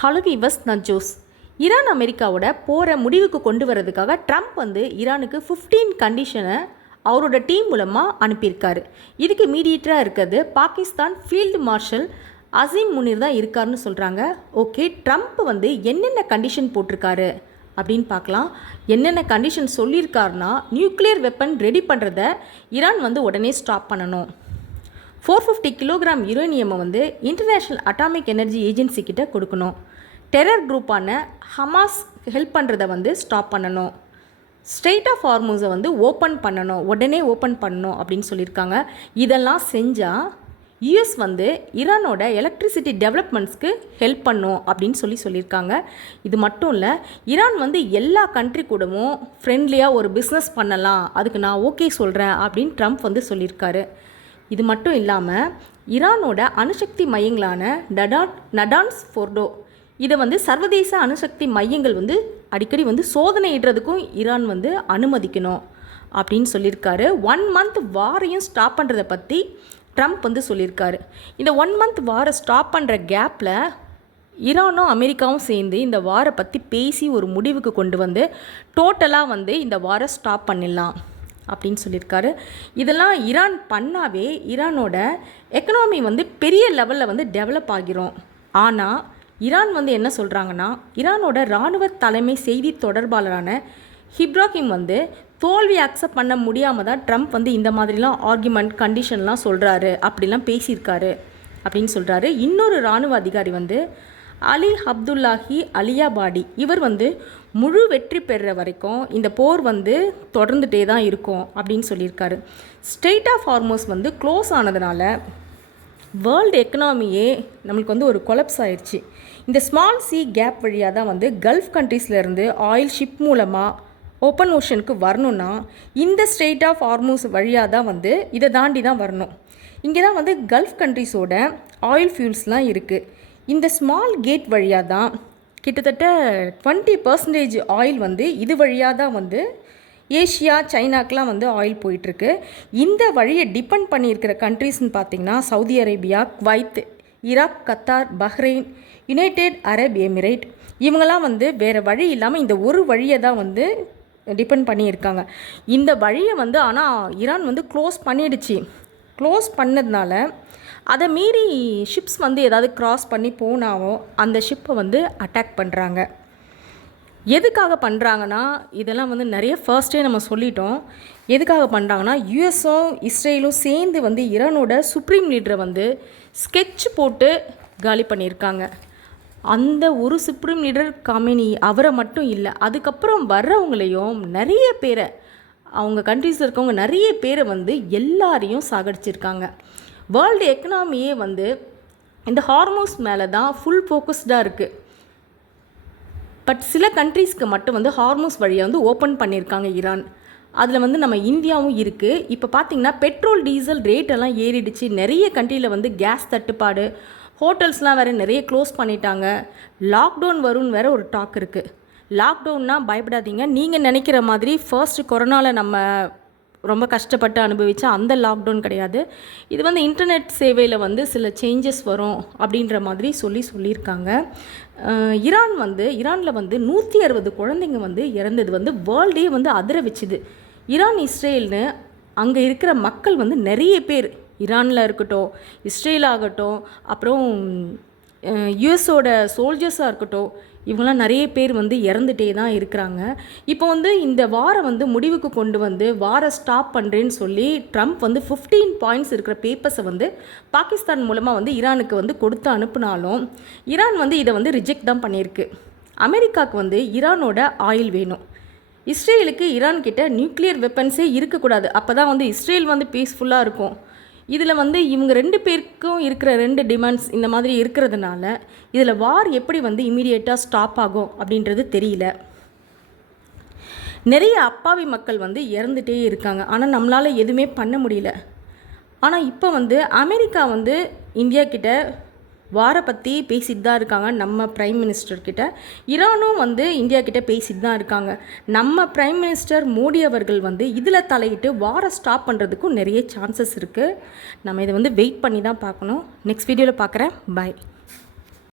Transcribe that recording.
Hello viewers, நான் Jose. Iran அமெரிக்காவோட போரை முடிவுக்கு கொண்டு வரதுக்காக ட்ரம்ப் ஈரானுக்கு 15 கண்டிஷனை அவரோட டீம் மூலமாக அனுப்பியிருக்காரு. இதுக்கு மீடியேட்டராக இருக்கிறது பாகிஸ்தான் ஃபீல்டு மார்ஷல் அசீம் முனீர் தான் இருக்காருன்னு சொல்கிறாங்க. ஓகே, ட்ரம்ப் என்னென்ன கண்டிஷன் போட்டிருக்காரு அப்படின்னு பார்க்கலாம். என்னென்ன கண்டிஷன் சொல்லியிருக்காருன்னா, நியூக்ளியர் வெப்பன் ரெடி பண்ணுறத ஈரான் உடனே ஸ்டாப் பண்ணணும். 450 கிலோகிராம் யுரேனியமை இன்டர்நேஷ்னல் அட்டாமிக் எனர்ஜி ஏஜென்சி கிட்ட கொடுக்கணும். டெரர் குரூப்பான ஹமாஸ் ஹெல்ப் பண்ணுறதை ஸ்டாப் பண்ணணும். ஸ்ட்ரெய்ட் ஆஃப் ஹார்மூஸை ஓப்பன் பண்ணணும், உடனே ஓப்பன் பண்ணணும் அப்படின்னு சொல்லியிருக்காங்க. இதெல்லாம் செஞ்சால் யூஎஸ் ஈரானோட எலக்ட்ரிசிட்டி டெவலப்மெண்ட்ஸ்க்கு ஹெல்ப் பண்ணும் அப்படின்னு சொல்லியிருக்காங்க. இது மட்டும் இல்லை, ஈரான் எல்லா கண்ட்ரி கூடவும் ஃப்ரெண்ட்லியாக ஒரு பிஸ்னஸ் பண்ணலாம், அதுக்கு நான் ஓகே சொல்கிறேன் அப்படின்னு ட்ரம்ப் சொல்லியிருக்காரு. இது மட்டும் இல்லாமல் ஈரானோட அணுசக்தி மையங்களான நடான்ஸ் ஃபோர்டோ இதை சர்வதேச அணுசக்தி மையங்கள் அடிக்கடி சோதனையிடுறதுக்கும் ஈரான் அனுமதிக்கணும் அப்படின்னு சொல்லியிருக்காரு. 1 மந்த் வாரையும் ஸ்டாப் பண்ணுறதை பற்றி ட்ரம்ப் சொல்லியிருக்காரு. இந்த 1 மந்த் வாரை ஸ்டாப் பண்ணுற கேப்பில் ஈரானும் அமெரிக்காவும் சேர்ந்து இந்த வாரை பற்றி பேசி ஒரு முடிவுக்கு கொண்டு டோட்டலாக இந்த வாரை ஸ்டாப் பண்ணிடலாம் அப்படின்னு சொல்லியிருக்காரு. இதெல்லாம் ஈரான் பண்ணாவே ஈரானோட எக்கனாமி பெரிய லெவலில் டெவலப் ஆகிரும். ஆனால் ஈரான் என்ன சொல்கிறாங்கன்னா, ஈரானோட இராணுவ தலைமை செய்தி தொடர்பாளரான இப்ராஹிம் தோல்வி அக்செப்ட் பண்ண முடியாமல் தான் ட்ரம்ப் இந்த மாதிரிலாம் ஆர்குமெண்ட் கண்டிஷன்லாம் சொல்கிறாரு, அப்படிலாம் பேசியிருக்காரு அப்படின்னு சொல்கிறாரு. இன்னொரு இராணுவ அதிகாரி அலி அப்துல்லாஹி அலியாபாடி இவர் முழு வெற்றி பெறுற வரைக்கும் இந்த போர் தொடர்ந்துகிட்டே தான் இருக்கும் அப்படின்னு சொல்லியிருக்காரு. ஸ்ட்ரெய்ட் ஆஃப் ஹார்மோஸ் க்ளோஸ் ஆனதுனால வேர்ல்டு எக்கனாமியே நம்மளுக்கு ஒரு கொலப்ஸ் ஆயிடுச்சு. இந்த ஸ்மால் சி கேப் வழியாக தான் கல்ஃப் கண்ட்ரீஸ்லேருந்து ஆயில் ஷிப் மூலமாக ஓப்பன் ஓஷனுக்கு வரணுன்னா இந்த ஸ்ட்ரெய்ட் ஆஃப் ஹார்மோஸ் வழியாக தான் இதை தாண்டி தான் வரணும். இங்கே தான் கல்ஃப் கண்ட்ரீஸோட ஆயில் ஃபியூல்ஸ்லாம் இருக்குது. இந்த ஸ்மால் கேட் வழியாக தான் கிட்டத்தட்ட 20% ஆயில் இது வழியாக தான் ஏஷியா சைனாக்கெலாம் ஆயில் போயிட்டுருக்கு. இந்த வழியை டிபெண்ட் பண்ணியிருக்கிற கண்ட்ரீஸ்னு பார்த்திங்கன்னா Saudi Arabia, Kuwait, Iraq, Qatar, Bahrain, United Arab Emirate இவங்கெல்லாம் வேறு வழி இல்லாமல் இந்த ஒரு வழியை தான் டிபெண்ட் பண்ணியிருக்காங்க. இந்த வழியை ஆனால் ஈரான் க்ளோஸ் பண்ணிடுச்சு. க்ளோஸ் பண்ணதுனால அதை மீறி ஷிப்ஸ் ஏதாவது கிராஸ் பண்ணி போனாவோ அந்த ஷிப்பை அட்டாக் பண்ணுறாங்க. எதுக்காக பண்ணுறாங்கன்னா, இதெல்லாம் நிறைய ஃபர்ஸ்டே நம்ம சொல்லிட்டோம். எதுக்காக பண்ணுறாங்கன்னா, யூஎஸும் இஸ்ரேலும் சேர்ந்து ஈரானோட சுப்ரீம் லீடரை ஸ்கெட்ச் போட்டு காலி பண்ணியிருக்காங்க. அந்த ஒரு சுப்ரீம் லீடர் காமினி அவரை மட்டும் இல்லை, அதுக்கப்புறம் வர்றவங்களையும் நிறைய பேரை, அவங்க கண்ட்ரீஸில் இருக்கவங்க நிறைய பேரை எல்லாரையும் சாகடிச்சிருக்காங்க. வேர்ல்டு எக்கனாமியே இந்த ஹார்மோஸ் மேலே தான் ஃபுல் ஃபோக்கஸ்டாக இருக்குது. பட் சில கண்ட்ரீஸ்க்கு மட்டும் ஹார்மோஸ் வழியாக ஓப்பன் பண்ணியிருக்காங்க ஈரான். அதில் நம்ம இந்தியாவும் இருக்குது. இப்போ பார்த்திங்கன்னா பெட்ரோல் டீசல் ரேட்டெல்லாம் ஏறிடுச்சு. நிறைய கண்ட்ரியில் கேஸ் தட்டுப்பாடு, ஹோட்டல்ஸ்லாம் வேறு நிறைய க்ளோஸ் பண்ணிட்டாங்க. லாக்டவுன் வரும்னு வேறு ஒரு டாக் இருக்குது. லாக்டவுன்னா பயப்படாதீங்க, நீங்கள் நினைக்கிற மாதிரி ஃபர்ஸ்ட் கொரோனாவில் நம்ம ரொம்ப கஷ்டப்பட்டு அனுபவித்தா அந்த லாக்டவுன் கிடையாது. இது இன்டர்நெட் சேவையில் சில சேஞ்சஸ் வரும் அப்படின்ற மாதிரி சொல்லியிருக்காங்க. ஈரானில் 160 குழந்தைங்க இறந்தது வேர்ல்டே அதிர வச்சுது. ஈரான் இஸ்ரேல்னு அங்கே இருக்கிற மக்கள் நிறைய பேர், ஈரானில் இருக்கட்டும், இஸ்ரேல் ஆகட்டும், அப்புறம் யூஎஸோட சோல்ஜர்ஸாக இருக்கட்டும், இவங்களாம் நிறைய பேர் இறந்துட்டே தான் இருக்கிறாங்க. இப்போ இந்த வாரம் முடிவுக்கு கொண்டு வாரை ஸ்டாப் பண்ணுறேன்னு சொல்லி ட்ரம்ப் 15 பாயிண்ட்ஸ் இருக்கிற பேப்பர்ஸை பாகிஸ்தான் மூலமாக ஈரானுக்கு கொடுத்து அனுப்புனாலும் ஈரான் இதை ரிஜெக்ட் தான் பண்ணியிருக்கு. அமெரிக்காவுக்கு ஈரானோட ஆயில் வேணும். இஸ்ரேலுக்கு ஈரான் கிட்ட நியூக்ளியர் வெப்பன்ஸே இருக்கக்கூடாது, அப்போ தான் இஸ்ரேல் பீஸ்ஃபுல்லாக இருக்கும். இதில் இவங்க 2 பேருக்கும் இருக்கிற 2 டிமாண்ட்ஸ் இந்த மாதிரி இருக்கிறதுனால இதில் வார் எப்படி இமீடியட்டாக ஸ்டாப் ஆகும் அப்படின்றது தெரியல. நிறைய அப்பாவி மக்கள் இறந்துகிட்டே இருக்காங்க. ஆனால் நம்மளால் எதுவுமே பண்ண முடியல. ஆனால் இப்போ அமெரிக்கா இந்தியா கிட்ட வாரை பற்றி பேசிட்டு தான் இருக்காங்க. நம்ம பிரைம் மினிஸ்டர்கிட்ட ஈரானும் இந்தியா கிட்ட பேசிட்டு தான் இருக்காங்க. நம்ம பிரைம் மினிஸ்டர் மோடி அவர்கள் இதில் தலையிட்டு வாரை ஸ்டாப் பண்ணுறதுக்கும் நிறைய சான்சஸ் இருக்குது. நம்ம இதை வெயிட் பண்ணி தான் பார்க்கணும். நெக்ஸ்ட் வீடியோவில் பார்க்குறேன். பாய்.